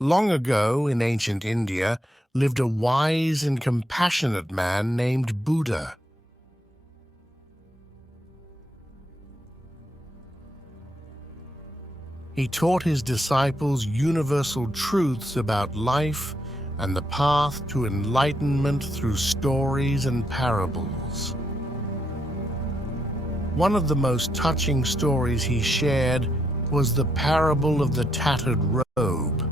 Long ago in ancient India lived a wise and compassionate man named Buddha. He taught his disciples universal truths about life and the path to enlightenment through stories and parables. One of the most touching stories he shared was the parable of the tattered robe.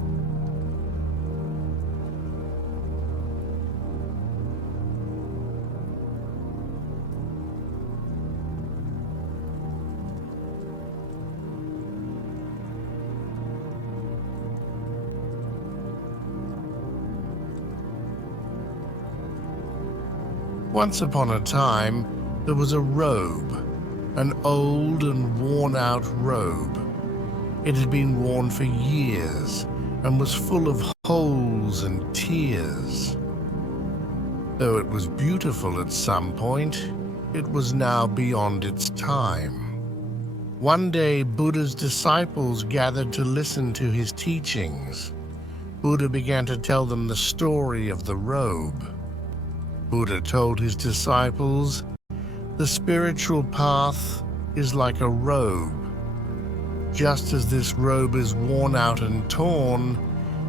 Once upon a time, there was a robe, an old and worn-out robe. It had been worn for years and was full of holes and tears. Though it was beautiful at some point, it was now beyond its time. One day, Buddha's disciples gathered to listen to his teachings. Buddha began to tell them the story of the robe. Buddha told his disciples, "The spiritual path is like a robe. Just as this robe is worn out and torn,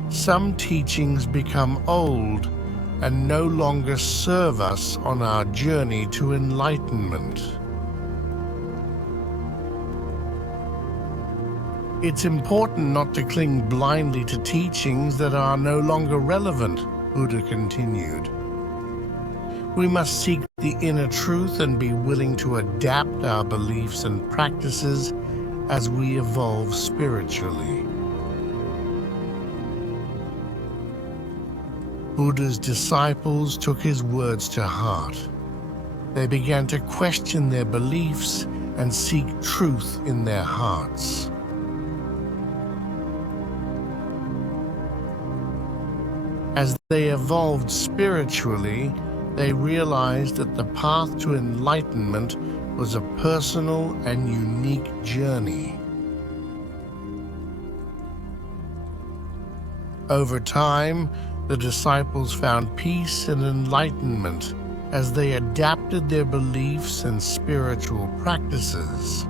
some teachings become old and no longer serve us on our journey to enlightenment." It's important not to cling blindly to teachings that are no longer relevant, Buddha continued. We must seek the inner truth and be willing to adapt our beliefs and practices as we evolve spiritually. Buddha's disciples took his words to heart. They began to question their beliefs and seek truth in their hearts. As they evolved spiritually, they realized that the path to enlightenment was a personal and unique journey. Over time, the disciples found peace and enlightenment as they adapted their beliefs and spiritual practices.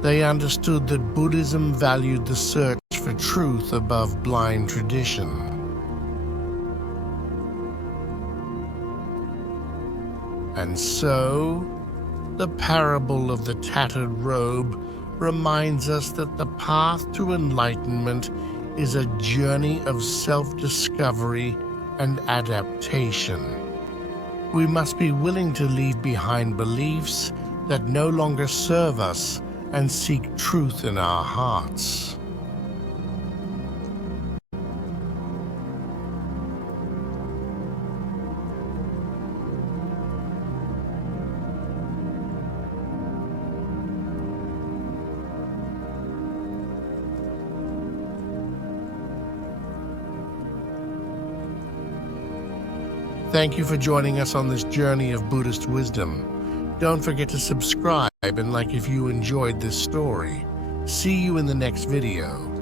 They understood that Buddhism valued the search for truth above blind tradition. And so, the parable of the tattered robe reminds us that the path to enlightenment is a journey of self-discovery and adaptation. We must be willing to leave behind beliefs that no longer serve us and seek truth in our hearts. Thank you for joining us on this journey of Buddhist wisdom. Don't forget to subscribe and like if you enjoyed this story. See you in the next video.